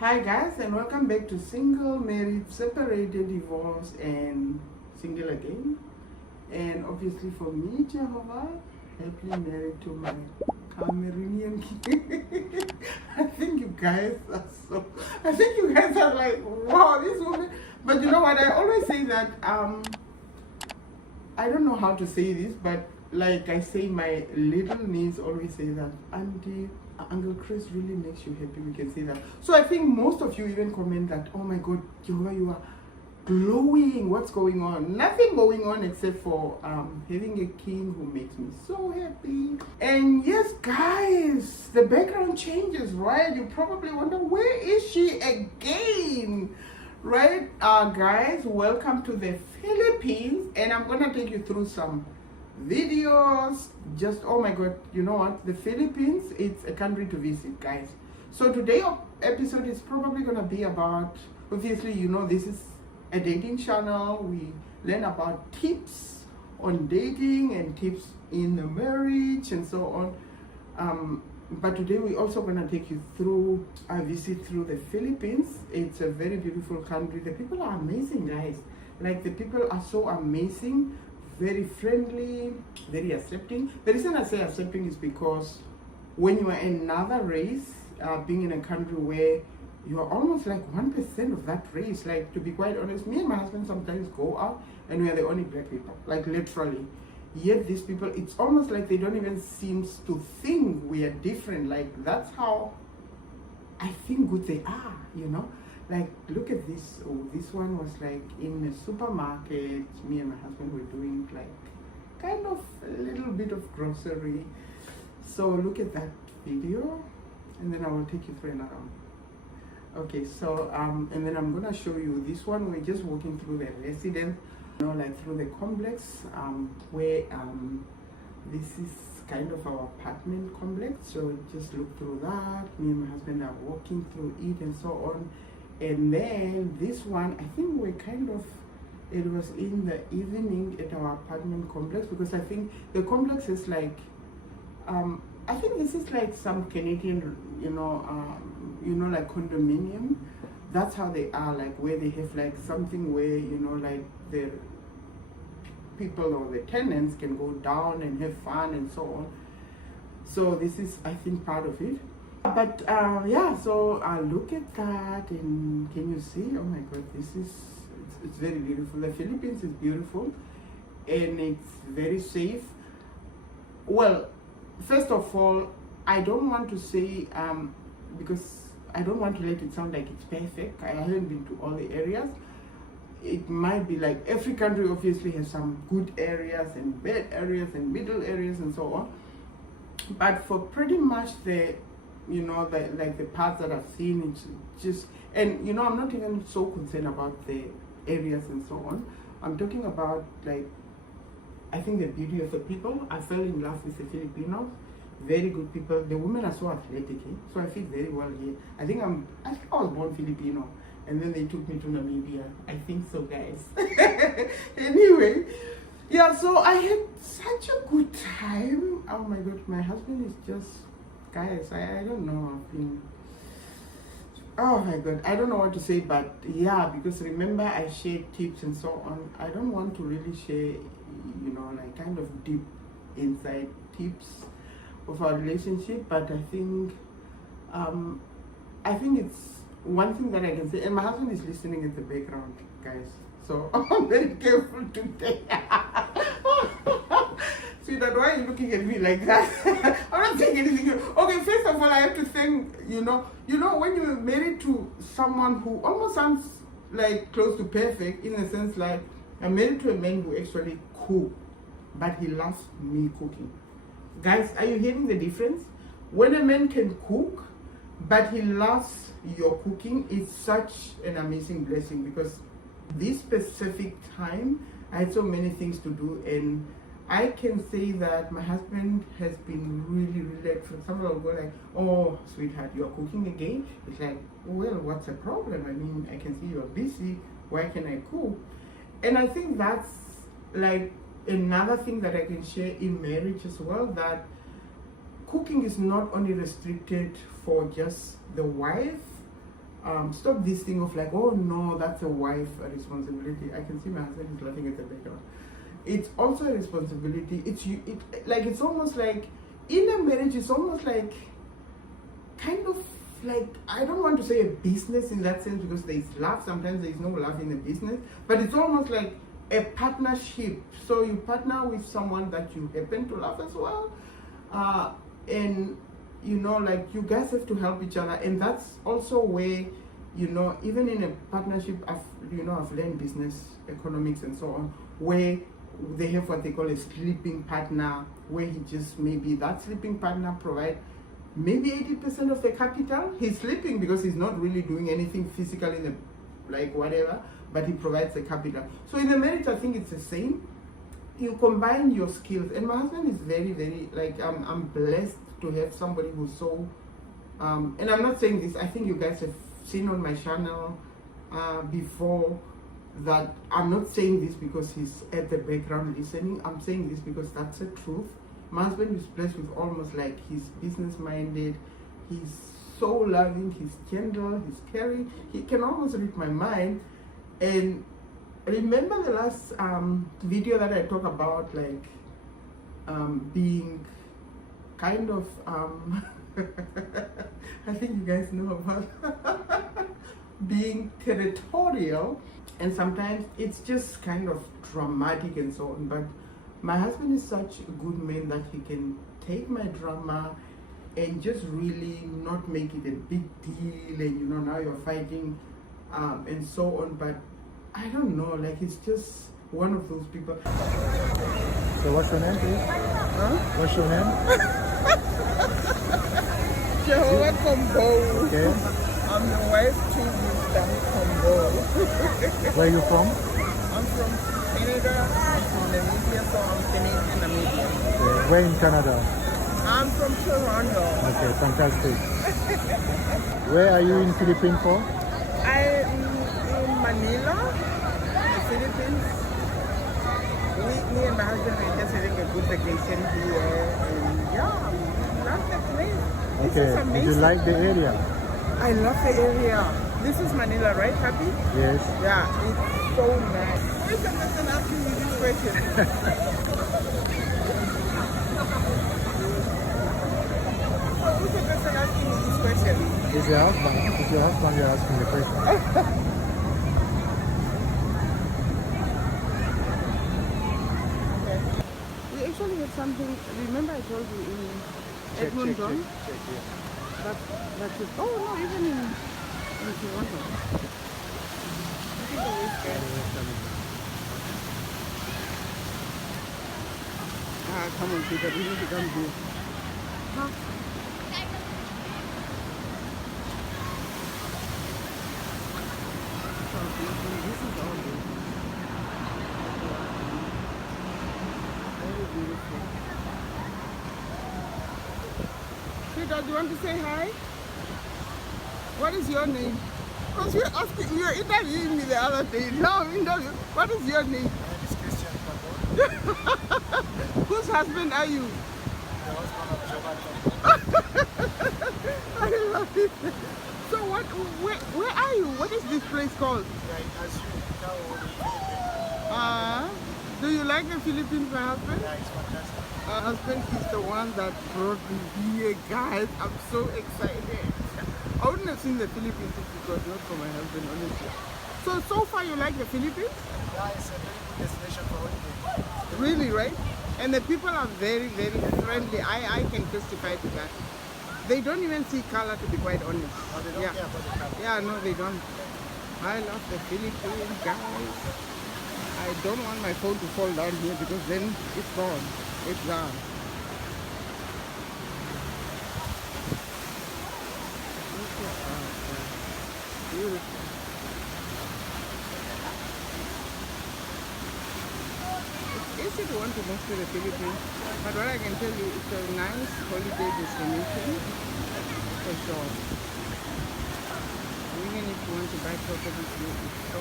Hi guys, and welcome back to Single, Married, Separated, Divorced, and Single Again. And obviously for me, Jehovah, happily married to my Cameroonian king. I think you guys are like, wow, this woman. But you know what, I always say that, I don't know how to say this, but like I say, my little niece always say that, Auntie, Uncle Chris really makes you happy. We can say that. So I think most of you even comment that, oh my God, Jehovah, you are glowing. What's going on? Nothing going on except for having a king who makes me so happy. And yes, guys, the background changes, right? You probably wonder, where is she again? Right, guys, welcome to the Philippines, and I'm gonna take you through some videos. Just, oh my God, you know what, the Philippines, it's a country to visit, guys. So today's episode is probably gonna be about, obviously, you know, this is a dating channel. We learn about tips on dating and tips in the marriage and so on. But today we're also going to take you through a visit through the Philippines. It's a very beautiful country. The people are amazing, guys. Like, the people are so amazing, very friendly, very accepting. The reason I say accepting is because when you are another race, being in a country where you are almost like 1% of that race, like, to be quite honest, me and my husband sometimes go out and we are the only black people, like literally. Yet these people, it's almost like they don't even seem to think we are different. Like, that's how I think good they are, you know. Like, look at this. Oh, this one was like in a supermarket. Me and my husband were doing like kind of a little bit of grocery. So look at that video, and then I will take you through another one. Okay, so and then I'm gonna show you this one. We're just walking through the residence, you know, like through the complex, where this is kind of our apartment complex. So just look through that. Me and my husband are walking through it and so on. And then this one, I think we're kind of, it was in the evening at our apartment complex, because I think the complex is like, I think this is like some Canadian, you know, like condominium. That's how they are, like, where they have like something where, you know, like the people or the tenants can go down and have fun and so on. So this is, I think, part of it. But yeah, so look at that, and can you see? Oh my God, this is, it's very beautiful. The Philippines is beautiful, and it's very safe. Well, first of all, I don't want to say, because I don't want to let it sound like it's perfect. I haven't been to all the areas. It might be like every country obviously has some good areas and bad areas and middle areas and so on. But for pretty much the, you know, the parts that I've seen, it's just, and you know, I'm not even so concerned about the areas and so on. I'm talking about, like, I think the beauty of the people. I fell in love with the Filipinos. Very good people. The women are so athletic, so I feel very well here. I think I was born Filipino, and then they took me to Namibia. I think so, guys. Anyway, yeah, so I had such a good time. Oh my God, my husband is just, guys, I don't know. Oh my God, I don't know what to say, but yeah, because remember, I share tips and so on. I don't want to really share, you know, like kind of deep inside tips of our relationship, but I think it's one thing that I can say, and my husband is listening in the background, guys, so I'm very careful today. Sweetheart, why are you looking at me like that? I'm not saying anything. Okay, first of all, I have to thank, you know, when you're married to someone who almost sounds like close to perfect, in a sense, like, I'm married to a man who actually cooks, but he loves me cooking. Guys, are you hearing the difference? When a man can cook, but he loves your cooking, it's such an amazing blessing, because this specific time, I had so many things to do, and I can say that my husband has been really, really, like, some people go like, oh, sweetheart, you're cooking again? It's like, well, what's the problem? I mean, I can see you're busy. Why can I cook? And I think that's like another thing that I can share in marriage as well, that cooking is not only restricted for just the wife, stop this thing of like, oh no, that's a wife responsibility. I can see my husband is laughing at the background. It's also a responsibility. It's almost like in a marriage, it's almost like kind of like, I don't want to say a business in that sense, because there's love, sometimes there's no love in a business, but it's almost like a partnership. So you partner with someone that you happen to love as well, and you know, like, you guys have to help each other. And that's also where, you know, even in a partnership, I've learned business economics and so on, where they have what they call a sleeping partner, where he just, maybe that sleeping partner provide maybe 80% of the capital. He's sleeping because he's not really doing anything physical in the, like, whatever, but he provides the capital. So in the marriage, I think it's the same. You combine your skills, and my husband is very, very, like, I'm blessed to have somebody who's so, and I'm not saying this, I think you guys have seen on my channel before, that I'm not saying this because he's at the background listening. I'm saying this because that's the truth. My husband is blessed with almost, like, he's business minded, he's so loving, he's gentle, he's caring, he can almost read my mind. And remember the last video that I talked about, like, being kind of I think you guys know about being territorial, and sometimes it's just kind of dramatic and so on. But my husband is such a good man that he can take my drama and just really not make it a big deal, and, you know, now you're fighting and so on. But I don't know, like, it's just one of those people. So what's your name, please? Huh? What's your name? Jehovah Combo. Okay. I'm the wife to Mr. Combo. Where are you from? I'm from Canada. I'm from Namibia, so I'm Canadian Namibian. Okay. Where in Canada? I'm from Toronto. Okay, fantastic. Where are you in Philippines for? I'm in Manila, the Philippines. Me and my husband are just having a good vacation here, and yeah, we love the place. This is Okay. amazing. Did you like the area? I love the area. This is Manila, right, Happy? Yes. Yeah, it's so nice. Who is the person asking me this question? Who's the person asking me this question? It's your husband. It's your husband you're asking the question. We actually have something. Remember, I told you in Edmonton. Check. That's it. Oh no, even in Toronto. This is the waistband. Come on, Peter. We need to come here. Huh? This is all good. Very beautiful. Peter, do you want to say hi? What is your name? Because you were interviewing me the other day. Now I'm interviewing. What is your name? My name is Christian Pandor. Whose husband are you? The husband of Jehovah. I love it. So where are you? What is this place called? Yeah, as you tell the Philippines. Do you like the Philippines, my husband? Yeah, it's fantastic. My husband is the one that brought me here, guys. I'm so excited. I wouldn't have seen the Philippines if it was not for my husband, honestly. So far you like the Philippines? Yeah, it's a very good destination for holiday. Really, right? And the people are very, very friendly. I can testify to that. They don't even see color, to be quite honest. No, they don't care about the color. Yeah, no, they don't. I love the Philippines, guys. I don't want my phone to fall down here because then it's gone. It's gone. Beautiful. It's easy to want to move to the Philippines, but what I can tell you, it's a nice holiday destination for sure. Even if you want to buy properties here, it's so.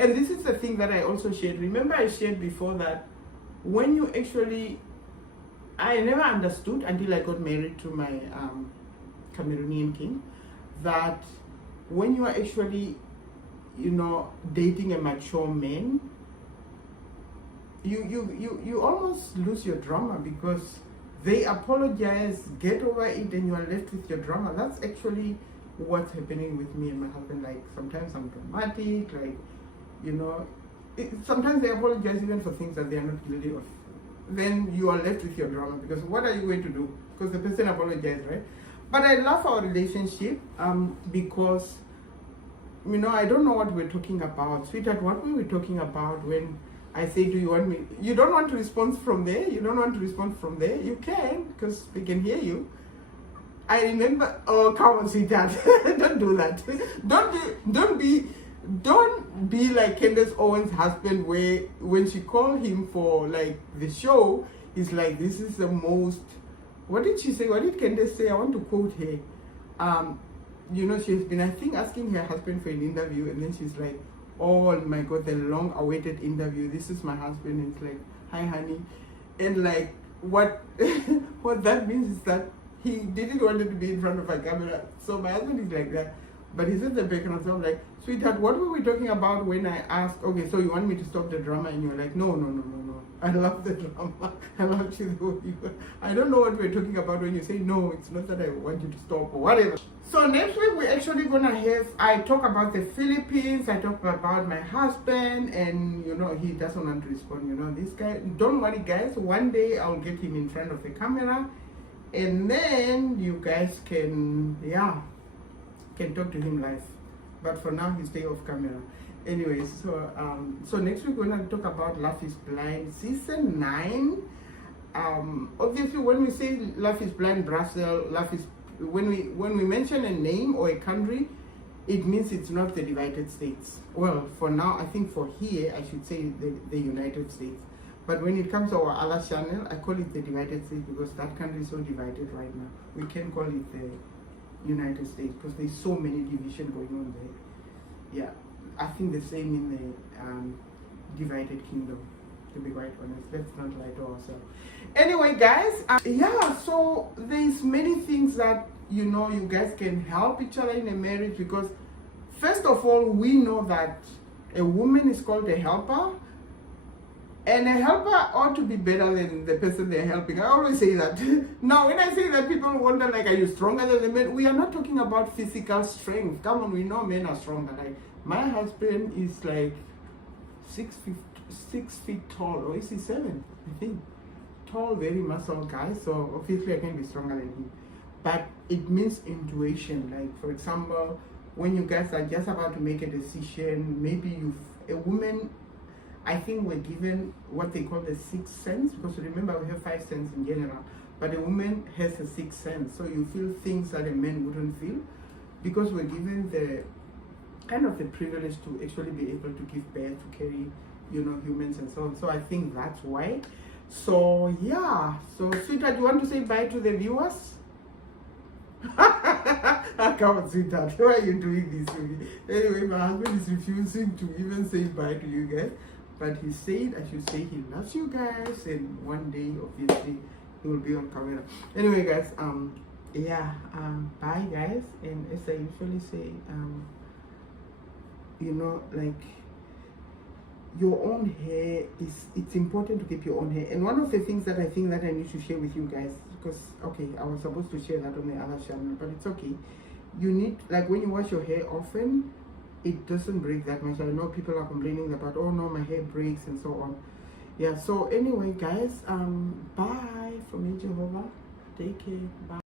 And this is the thing that I also shared. Remember, I shared before that when you actually, I never understood until I got married to my Cameroonian king, that when you are actually, you know, dating a mature man, you almost lose your drama, because they apologize, get over it, and you are left with your drama. That's actually what's happening with me and my husband. Like, sometimes I'm dramatic, like, you know, sometimes they apologize even for things that they are not guilty of. Then you are left with your drama, because what are you going to do? Because the person apologized, right? But I love our relationship because, you know, I don't know what we're talking about. Sweetheart, what were we talking about when I say, do you want me? You don't want to respond from there? You don't want to respond from there? You can, because we can hear you. I remember, oh, come on, sweetheart. Don't do that. Don't be like Candace Owens' husband, where when she called him for like the show, he's like, this is the most, what did she say? What did Candace say? I want to quote her. You know, she's been, I think, asking her husband for an interview, and then she's like, oh my God, the long awaited interview. This is my husband. And it's like, hi honey. And like, what what that means is that he didn't want it to be in front of a camera. So my husband is like that. But he's in the background, so I'm like, sweetheart, what were we talking about when I asked, okay, so you want me to stop the drama? And you're like, no. I love the drama. I love you the way you were. I don't know what we're talking about when you say, no, it's not that I want you to stop or whatever. So next week, we're actually going to have, I talk about the Philippines, I talk about my husband, and, you know, he doesn't want to respond. You know, this guy, don't worry, guys. One day, I'll get him in front of the camera, and then you guys can, can talk to him live. But for now, he stay off camera. Anyways, so next week we're going to talk about Love is Blind season 9. Obviously, when we say Love is Blind Brussels, when we mention a name or a country, it means it's not the United States. Well, for now, I think for here I should say the United States. But when it comes to our other channel, I call it the United States, because that country is so divided right now. We can call it the United States, because there's so many divisions going on there. Yeah, I think the same in the divided kingdom, to be quite honest. Let's not lie to ourselves. Anyway, guys, so there's many things that, you know, you guys can help each other in a marriage, because first of all, we know that a woman is called a helper, and a helper ought to be better than the person they're helping. I always say that. Now, when I say that, people wonder, like, are you stronger than the men? We are not talking about physical strength. Come on, we know men are stronger. Like, my husband is like 6 feet tall, or is he 7? I think. Tall, very muscle guy. So obviously, I can be stronger than him. But it means intuition. Like, for example, when you guys are just about to make a decision, maybe a woman, I think we're given what they call the sixth sense, because remember, we have 5 senses in general, but a woman has a sixth sense. So you feel things that a man wouldn't feel, because we're given the kind of the privilege to actually be able to give birth, to carry, you know, humans and so on. So I think that's why. So yeah, so sweetheart, you want to say bye to the viewers? Come on, sweetheart, why are you doing this to me? Anyway, my husband is refusing to even say bye to you guys. But he said I should say he loves you guys, and one day, obviously, he will be on camera. Anyway, guys, bye, guys. And as I usually say, you know, like, your own hair it's important to keep your own hair. And one of the things that I think that I need to share with you guys, because, okay, I was supposed to share that on the other channel, but it's okay. You need, like, when you wash your hair often, it doesn't break that much. I know people are complaining about, oh no, my hair breaks and so on. Yeah, so anyway, guys, bye from me, Jehovah. Take care. Bye.